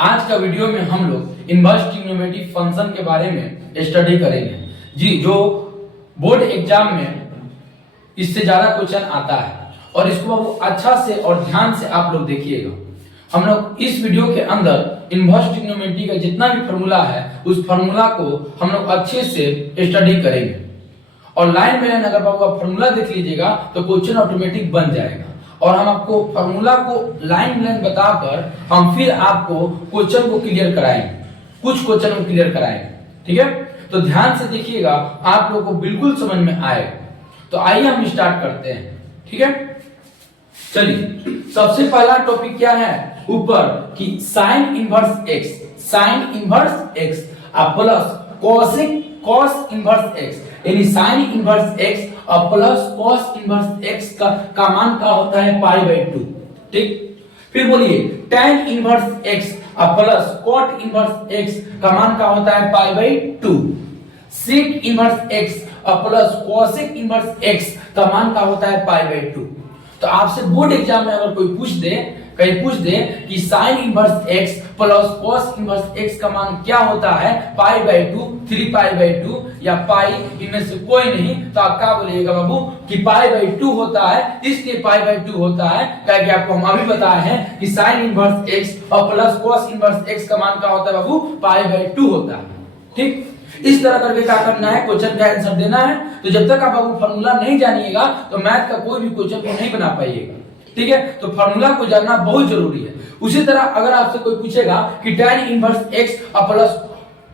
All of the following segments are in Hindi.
आज का वीडियो में हम लोग इनवर्स ट्रिग्नोमेट्रिक फंक्शन के बारे में स्टडी करेंगे। जी, जो बोर्ड एग्जाम में इससे ज्यादा क्वेश्चन आता है और इसको अच्छा से और ध्यान से आप लोग देखिएगा। हम लोग इस वीडियो के अंदर इनवर्स ट्रिग्नोमेट्री का जितना भी फार्मूला है उस फार्मूला को हम लोग अच्छे से स्टडी करेंगे और लाइन में अगर बाबू आप फार्मूला देख लीजिएगा तो क्वेश्चन ऑटोमेटिक बन जाएगा। और हम आपको फार्मूला को लाइन लाइन बताकर हम फिर आपको क्वेश्चन को क्लियर कराएंगे, कुछ क्वेश्चन को क्लियर कराएंगे। ठीक है, तो ध्यान से देखिएगा, आप लोगों को बिल्कुल समझ में आएगा। तो आइए हम स्टार्ट करते हैं। ठीक है, चलिए सबसे पहला टॉपिक क्या है ऊपर कि sine inverse x, sine inverse x plus cosec cos inverse x, यानी साइन इनवर्स एक्स और प्लस कॉस इनवर्स एक्स का मान क्या होता है π/2। ठीक, फिर बोलिए tan इनवर्स एक्स और प्लस cot इनवर्स एक्स का मान क्या होता है π/2। sec इनवर्स एक्स और प्लस cosec इनवर्स एक्स का मान क्या होता है π/2। तो आपसे बोर्ड एग्जाम में अगर कोई कहीं पूछ दे कि sign inverse x plus cos inverse x का मान क्या होता है π/2, 3π/2 या पाई, इनमें से कोई नहीं, तो आप क्या बोलिएगा बाबू कि π/2 होता है। इसलिए π/2 होता है क्योंकि आपको हम अभी बताए हैं कि साइन इनवर्स x और प्लस कॉस इनवर्स x का मान क्या होता है बाबू π/2 होता है। ठीक, इस तरह करके क्या करना है, क्वेश्चन का आंसर देना है। तो जब तक आप बाबू फार्मूला नहीं जानिएगा तो मैथ का कोई भी क्वेश्चन को नहीं बना पाइएगा। ठीक है, तो फार्मूला को जानना बहुत जरूरी है। उसी तरह अगर आपसे कोई पूछेगा कि tan इनवर्स x और प्लस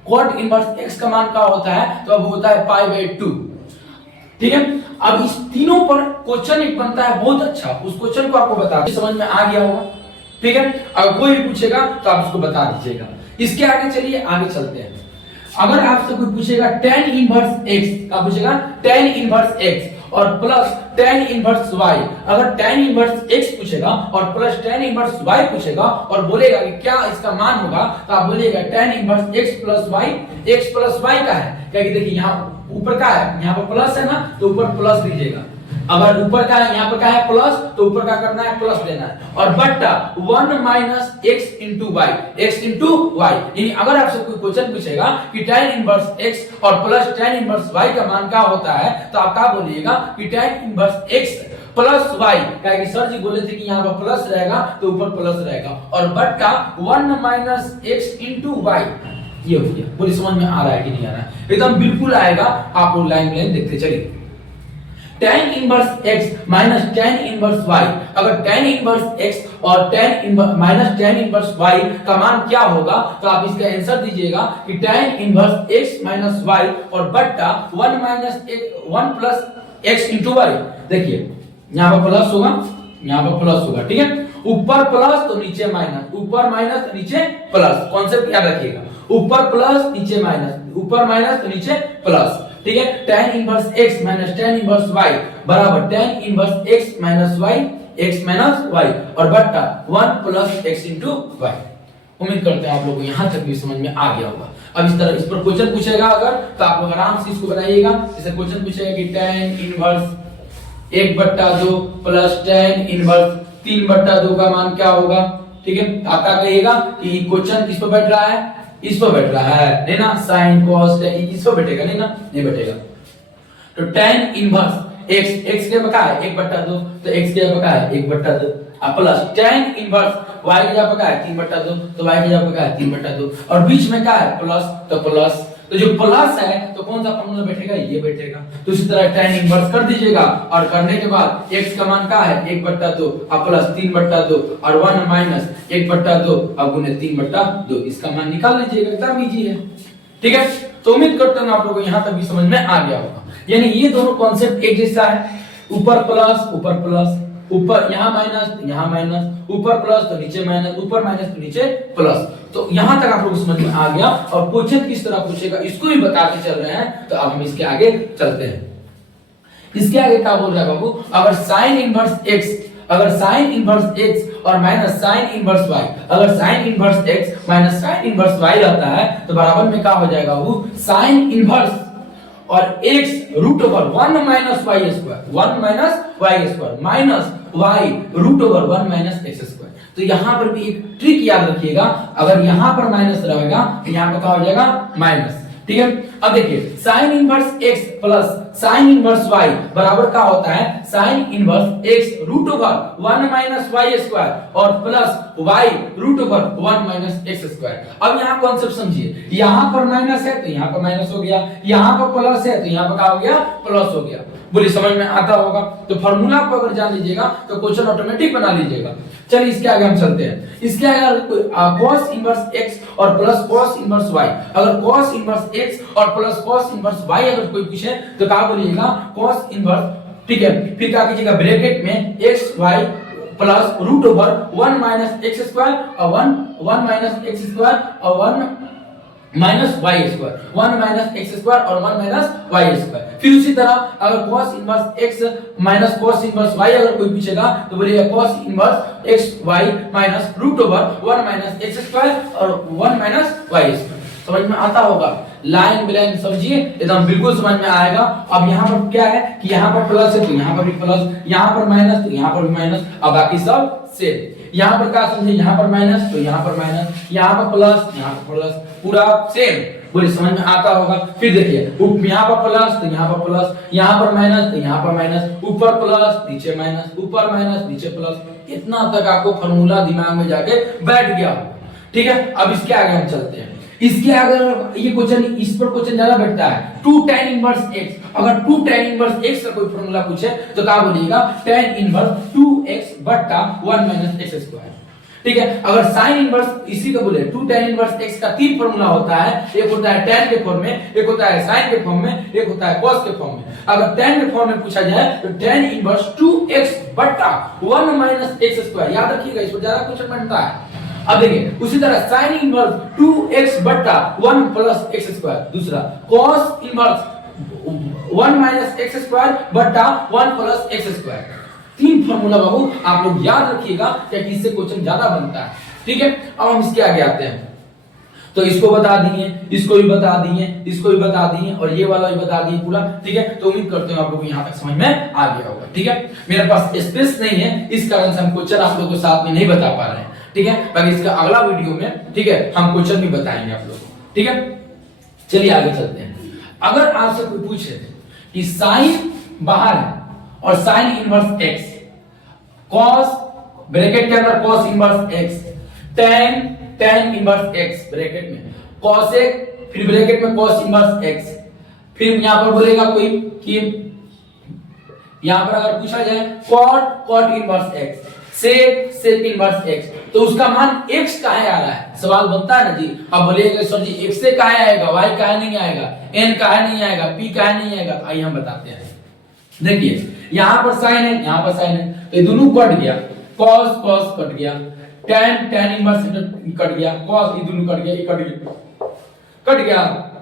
cot इनवर्स x का मान क्या होता है, तो अब होता है π/2। ठीक है, अब इस तीनों पर क्वेश्चन एक बनता है बहुत अच्छा, उस क्वेश्चन को आपको बता समझ में आ गया होगा। ठीक है, अगर कोई भी पूछेगा तो आप उसको बता दीजिएगा। इसके आगे चलिए, आगे चलते हैं। अगर आपसे कोई पूछेगा tan इनवर्स x, क्या पूछेगा tan इनवर्स x और प्लस tan इनवर्स y, अगर tan इनवर्स x पूछेगा और प्लस tan इनवर्स y पूछेगा और बोलेगा कि क्या इसका मान होगा, तो आप बोलिएगा tan inverse x plus y, x plus y का है। क्या देखिए यहाँ ऊपर का है, यहाँ पर प्लस है ना, तो ऊपर प्लस दीजिएगा। अगर ऊपर का है, यहाँ पर का है प्लस, तो ऊपर का करना है प्लस देना है। और बट्टा 1 minus x into y, x into y, यानी अगर आपसे कोई क्वेश्चन पूछेगा कि tan इनवर्स x और प्लस tan इनवर्स y का मान क्या होता है, तो आप क्या बोलिएगा कि tan inverse x plus y, क्योंकि सर जी बोले थे कि यहाँ पर प्लस रहेगा तो ऊपर प्लस रहेगा, और बट्टा 1 माइनस x इंटू वाई। ये हो गया। पूरी समझ में आ रहा है कि नहीं आ रहा है? एकदम बिल्कुल आएगा। आप लोग लाइन लाइन देखते चलिए। tan inverse x minus tan inverse y, अगर tan इनवर्स x और माइनस tan इनवर्स y का मान क्या होगा, तो आप इसका आंसर दीजिएगा कि tan inverse x minus y और बट्टा 1 minus 1 plus x into y। देखिए यहाँ पर प्लस होगा, यहाँ पर प्लस होगा। ठीक है, ऊपर प्लस तो नीचे माइनस, ऊपर माइनस तो नीचे प्लस, कॉन्सेप्ट याद रखिएगा। ऊपर प्लस नीचे माइनस, ऊपर माइनस तो नीचे प्लस। ठीक है, tan inverse x minus tan inverse y बराबर tan inverse x minus y, x minus y और बट्टा 1 प्लस x इंटू y। उम्मीद करते हैं आप लोगों को यहाँ तक भी समझ में आ गया होगा। अब इस तरह इस पर क्वेश्चन पूछेगा अगर, तो आप लोग आराम से इसको बनाइएगा। जैसे क्वेश्चन पूछेगा कि tan inverse 1/2 plus tan inverse 3/2 का मान क्या होगा। ठीक है, आप क्या कहिएगा कि क्वेश्चन किस पर बैठ रहा है, इस पर बैठ रहा है, नहीं ना, साइन कॉस इस पर बैठेगा, नहीं ना, नहीं बैठेगा। तो tan इनवर्स x के बका है 1/2, तो x के बका है 1/2 प्लस tan इनवर्स y के जगह बका है 3/2, तो y के जगह बका है 3/2 और बीच में क्या है प्लस, तो प्लस, तो जो प्लस है तो कौन सा फॉर्मूला बैठेगा, ये बैठेगा। तो इसी तरह tan इनवर्स कर दीजिएगा और करने के बाद x का मान क्या है 1/2 प्लस 3/2 और 1 माइनस 1/2 और गुने 3/2, इसका मान निकाल लीजिएगा। एकदम इजी है। ठीक है, तो उम्मीद करता हूं आप लोगों को यहाँ तक भी समझ में आ गया होगा। यानी ये दोनों कॉन्सेप्ट एक जैसा है, ऊपर प्लस, ऊपर यहाँ माइनस, ऊपर प्लस तो नीचे माइनस, ऊपर माइनस तो नीचे प्लस। तो यहाँ तक आप लोगों को समझ में आ गया। और क्वेश्चन किस तरह पूछेगा इसको भी बता के चल रहे हैं। तो अब हम इसके आगे चलते हैं। इसके आगे क्या बोल रहा है बाबू, अगर साइन इनवर्स x और माइनस साइन इनवर्स y, अगर sign inverse x minus sign inverse y रहता है तो बराबर में क्या हो जाएगा वो साइन इनवर्स और x root over 1 minus y square, 1 minus y square minus y root over 1 minus x square. तो यहां पर भी एक ट्रिक याद रखिएगा, अगर यहां पर माइनस रहेगा तो यहां पर क्या हो जाएगा माइनस, ठीक है। अब देखिए sine inverse x plus sine inverse y बराबर क्या होता है, sine inverse x root over 1 minus y square और plus y root over 1 minus x square. अब यहाँ कॉन्सेप्ट समझिए, यहाँ पर माइनस है तो यहाँ पर माइनस हो गया, यहाँ पर प्लस है तो यहाँ पर क्या हो गया, प्लस हो गया। बोलिए समझ में आता होगा। तो फॉर्मूला को अगर जान लीजिएगा तो क्वेश्चन ऑटोमेटिक बना लीजिएगा। चलिए इसके आगे हम चलते हैं। इसके आगे cos इनवर्स x और प्लस cos इनवर्स y, अगर cos इनवर्स x और प्लस cos इनवर्स y अगर कोई पूछे तो क्या बोलिएगा, cos इनवर्स, ठीक है। फिर क्या कीजिएगा, ब्रैकेट में x y plus root over 1 minus x square और 1 माइनस एक्स स्क्वायर और 1 minus y square, 1 minus x square और 1 माइनस वाई स्क्वायर। फिर उसी तरह अगर cos inverse x minus cos inverse y अगर कोई पूछेगा तो बोलिएगा cos inverse x y minus root over 1 minus x square और 1 माइनस वाई स्क्वायर। समझ में आता होगा, लाइन ब्लैंक समझिए, एकदम बिल्कुल समझ में आएगा। अब यहाँ पर क्या है कि यहाँ पर प्लस है तो यहाँ पर भी प्लस, यहाँ पर माइनस तो यहाँ पर भी माइनस, अब बाकी सब सेम। यहाँ पर क्या समझे, यहाँ पर माइनस तो यहाँ पर माइनस, यहाँ पर प्लस यहाँ पर प्लस, पूरा सेम। बोले समझ में आता होगा। फिर देखिए यहाँ पर प्लस तो यहाँ पर प्लस, यहाँ पर माइनस तो यहाँ पर माइनस, ऊपर प्लस नीचे माइनस, ऊपर माइनस नीचे प्लस। इतना तक आपको फॉर्मूला दिमाग में जाके बैठ गया, ठीक है। अब इसके आगे हम चलते हैं। इसके अगर ये क्वेश्चन, इस पर क्वेश्चन ज्यादा बैठता है, 2 tan इनवर्स x। अगर 2 tan इनवर्स x का कोई फॉर्मूला पूछे तो क्या बोलिएगा, tan इनवर्स 2x बटा 1 माइनस एक्स स्क्वायर, ठीक है। अगर sin इनवर्स इसी को बोले 2 tan इनवर्स x का 3 फॉर्मूला होता है, एक होता है tan के फॉर्म में, एक होता है sin के फॉर्म में, एक होता है cos के फॉर्म में। अगर tan के फॉर्म में पूछा जाए तो tan इनवर्स 2x बटा 1 माइनस एक्स स्क्वायर, याद रखिएगा, इस पर ज्यादा क्वेश्चन बनता है। अब देखिए उसी तरह sin इनवर्स 2x बटा 1 प्लस एक्स स्क्वायर, दूसरा cos inverse 1 minus x square बटा 1 प्लस एक्स स्क्वायर। 3 फार्मूला बाबू आप लोग याद रखिएगा क्योंकि इससे क्वेश्चन ज्यादा बनता है, ठीक है। अब हम इसके आगे आते हैं। तो इसको बता दिए, इसको भी बता दिए, इसको भी बता दिए और ये वाला भी बता दिए पूरा, ठीक है। तो उम्मीद करते हैं आप लोग को यहाँ तक समझ में आ गया होगा, ठीक है। मेरे पास स्पेस नहीं है, इस कारण से हम क्वेश्चन आप लोगों को साथ में नहीं बता पा रहे हैं, ठीक है। बाकी इसका अगला वीडियो में, ठीक है, हम क्वेश्चन भी बताएंगे आप लोगों को, ठीक है। चलिए आगे चलते हैं। अगर आपसे कोई पूछे कि साइन बाहर है और sign inverse x, cos bracket के अंदर cos inverse x, tan inverse x bracket में, cosec फिर ब्रैकेट में cos इनवर्स x, फिर यहां पर बोलेगा कोई कि यहां पर अगर पूछा जाए cot inverse x, sec inverse x, तो उसका मान x काहे आ रहा है, सवाल बनता है ना जी। अब बोलिएगा सर जी x से काहे आएगा, y काहे नहीं आएगा, n काहे नहीं आएगा, p काहे नहीं आएगा। आइए हम बताते हैं। देखिए यहाँ पर साइन है, यहाँ पर साइन है, तो ये दोनों कट गया, cos कट गया, tan इनवर्स कट गया, cos ये दोनों कट गया, ये कट गया।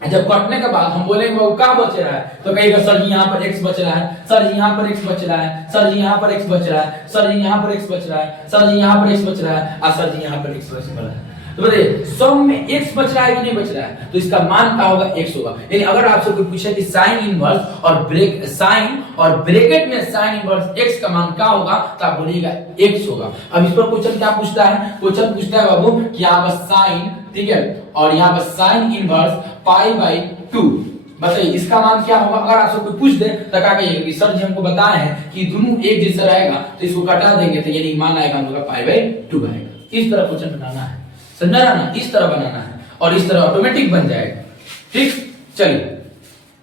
जब कटने के बाद हम बोलेंगे वो क्या बच रहा है, तो कहेगा सर जी यहाँ पर x बच रहा है, सर जी यहाँ पर x बच रहा है, सर जी यहाँ पर x बच रहा है, सर जी यहाँ पर x बच रहा है, सर जी यहाँ पर x बच रहा है, और सर जी यहाँ पर x बच रहा है। तो बताइए सब में x बच रहा है कि नहीं बच रहा है, तो इसका मान क्या होगा, x होगा। यानी अगर आपसे कोई पूछे कि साइन इनवर्स और साइन और ब्रैकेट में साइन इनवर्स x का मान क्या होगा, तो आप बोलिएगा x होगा। अब इस पर क्वेश्चन क्या पूछता है, क्वेश्चन पूछता है बाबू कि यहाँ पर साइन, ठीक है, और यहाँ पर साइन इनवर्स पाई बाई 2, बताइए इसका मान क्या होगा। अगर आपसे कोई पूछ दे तो क्या कहिएगा कि सर जी हमको बताए हैं कि दोनों एक जैसा रहेगा तो इसको घटा देंगे तो यानी मान आएगा हम लोग का पाई बाई 2 आएगा। इस तरह क्वेश्चन बनाना है, समझा ना, इस तरह बनाना है और इस तरह ऑटोमेटिक बन जाएगा, ठीक। चलिए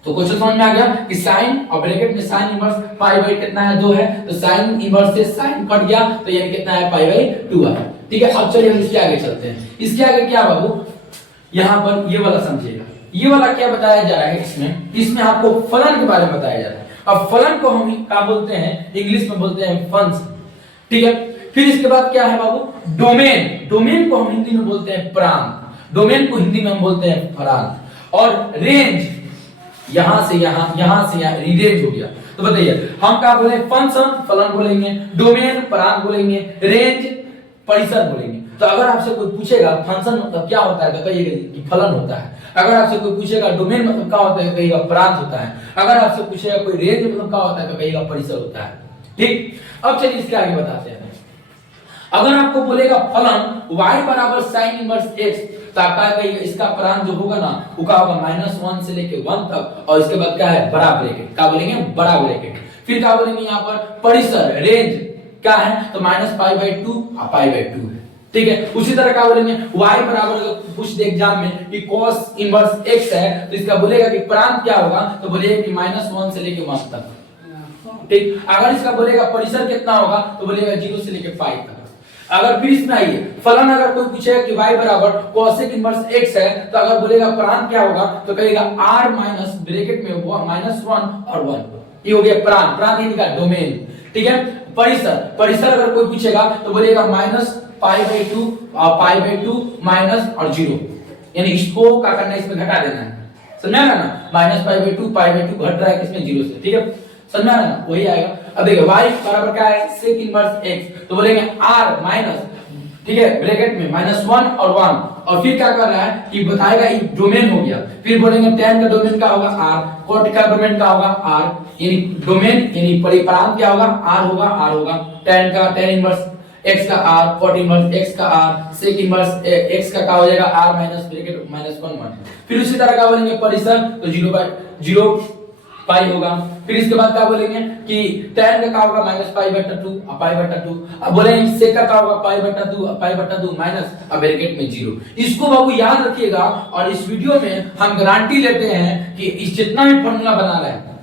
तो क्वेश्चन समझ में आ गया कि साइन और ब्रैकेट में साइन इनवर्स पाई बाई कितना है, 2 है, तो साइन इनवर्स से साइन कट गया तो यानी कितना है, पाई बाई 2 है, ठीक है। अब चलिए हम इसके आगे चलते हैं। इसके आगे क्या बाबू, यहाँ पर ये वाला समझिएगा, ये वाला क्या बताया जा रहा है, इसमें आपको फलन के बारे में बताया जा रहा है। अब फलन को हम क्या बोलते हैं, इंग्लिश में बोलते हैं फंक्शन, ठीक है। फिर इसके बाद क्या है बाबू, डोमेन को हम हिंदी में बोलते हैं प्रांत, डोमेन को हिंदी में हम बोलते हैं प्रांत, और रेंज यहां से यहां रेंज हो गया। तो बताइए हम क्या बोलेंगे, फंक्शन फलन बोलेंगे, डोमेन प्रांत बोलेंगे, रेंज परिसर बोलेंगे। तो अगर आपसे कोई पूछेगा फंक्शन मतलब क्या होता है तो कहिएगा कि फलन होता है। अगर आपसे कोई पूछेगा डोमेन मतलब क्या होता है तो कहिएगा प्रांत होता है। अगर आपसे पूछेगा कोई रेंज मतलब क्या होता है तो कहिएगा परिसर होता है। ठीक, अब चलिए इसके आगे बताते हैं। अगर आपको बोलेगा फलन y बराबर sin इनवर्स x, तो आपका कहिएगा इसका प्रांत जो होगा ना वो क्या होगा -1 से लेके 1 तक, और इसके बाद क्या है बड़ा ब्रैकेट, क्या बोलेंगे बड़ा ब्रैकेट। फिर क्या बोलेंगे यहाँ पर परिसर रेंज क्या है तो -π/2 और π/2 है। ठीक है, उसी तरह क्या बोलेंगे y बराबर पूछ दे एग्जाम में कि cos इनवर्स x है तो इसका बोलेगा कि प्रांत क्या होगा तो बोलेगा कि -1 से लेके 1 तक। ठीक, अगर इसका बोलेगा परिसर कितना होगा तो बोलेगा 0 से लेके 5 तक। अगर फिर इसमें आइए फलन अगर कोई पूछेगा कि y बराबर cosec इनवर्स x है तो अगर बोलेगा प्रांत क्या होगा तो कहेगा r माइनस ब्रैकेट में -1 और 1, ये हो गया प्रांत। प्रांत यानी का डोमेन। ठीक है, परिसर परिसर अगर कोई पूछेगा तो बोलेगा -π/2 और π/2 माइनस और 0, यानी इसको क्या करना है इसमें घटा देना है, समझा ना -π/2 π/2 घट रहा है किसमें 0 से। ठीक है, समझा ना वही आएगा। अब देखिए y बराबर क्या है sec इनवर्स x, तो बोलेंगे r माइनस, ठीक है ब्रैकेट में -1 और 1, और फिर क्या कर रहा है कि बताएगा ये डोमेन हो गया। फिर बोलेंगे tan का डोमेन क्या होगा r, cot का डोमेन क्या होगा r, यानी डोमेन यानी परिप्रांत क्या होगा r होगा tan का tan इनवर्स x का r, cot इनवर्स x का r, sec इनवर्स x का क्या हो जाएगा r माइनस ब्रैकेट -1 फिर उसी तरह क्या बोलेंगे परिसर तो 0/0 पाई होगा। फिर इसके बाद क्या बोलेंगे कि tan का क्या होगा -π/2 और π/2, अब बोलेंगे sec का क्या होगा π/2 और π/2 माइनस अब ब्रैकेट में 0। इसको बाबू याद रखिएगा, और इस वीडियो में हम गारंटी लेते हैं कि इस जितना भी फार्मूला बना रहे हैं,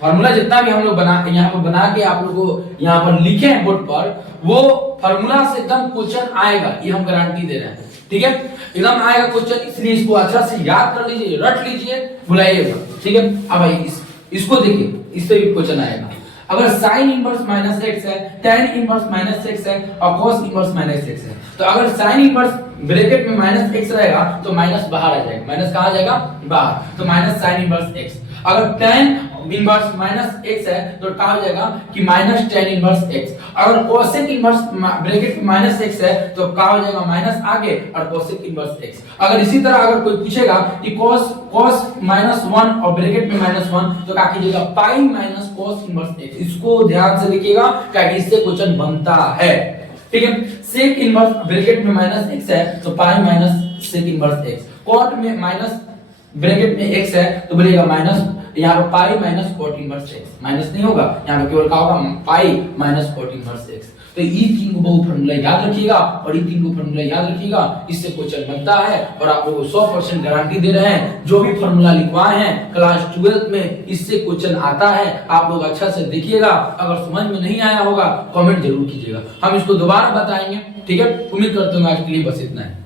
फार्मूला जितना भी हम लोग यहाँ पर बना के आप लोगों को यहाँ पर लिखे हैं बोर्ड पर, वो फार्मूला से एकदम क्वेश्चन आएगा, ये हम गारंटी दे रहे हैं। ठीक है, एकदम आएगा क्वेश्चन, इसलिए इसको अच्छा से याद कर लीजिए, रट लीजिए, भुलाइएगा। ठीक है, अब भाई इसको देखिए, इससे भी क्वेश्चन आएगा। अगर sin इनवर्स -x है, tan इनवर्स -x है और cos इनवर्स -x है, तो अगर sin इनवर्स ब्रैकेट में -x रहेगा तो माइनस बाहर आ जाएगा, माइनस कहां जाएगा बाहर, तो sin इनवर्स x। अगर tan इनवर्स -x है तो क्या हो जाएगा कि tan इनवर्स x। अगर cosec इनवर्स ब्रैकेट में -x है तो क्या हो जाएगा माइनस आगे और cosec इनवर्स x। अगर इसी तरह अगर कोई पूछेगा कि cos -1 और ब्रैकेट में -1 तो क्या कीजिएगा pi minus cos inverse x। इसको ध्यान से देखिएगा क्योंकि इससे क्वेश्चन बनता है। ठीक है, sec इनवर्स ब्रैकेट में -x है तो pi minus sec inverse x, cot में माइनस ब्रैकेट में x है तो बोलेगा माइनस, यहाँ पर pi minus cot inverse x, minus नहीं होगा यहाँ पर केवल क्या होगा pi minus cot inverse x। तो ये तीन को बहुत फार्मूला याद रखिएगा, और ये तीन को फार्मूला याद रखिएगा, इससे क्वेश्चन बनता है। और आप लोगों को 100% गारंटी दे रहे हैं, जो भी फार्मूला लिखवाए हैं क्लास 12 में इससे क्वेश्चन आता है। आप लोग अच्छा से देखिएगा, अगर समझ में नहीं आया होगा कमेंट जरूर कीजिएगा, हम इसको दोबारा बताएंगे। ठीक है, उम्मीद करते हैं आज के लिए बस इतना है।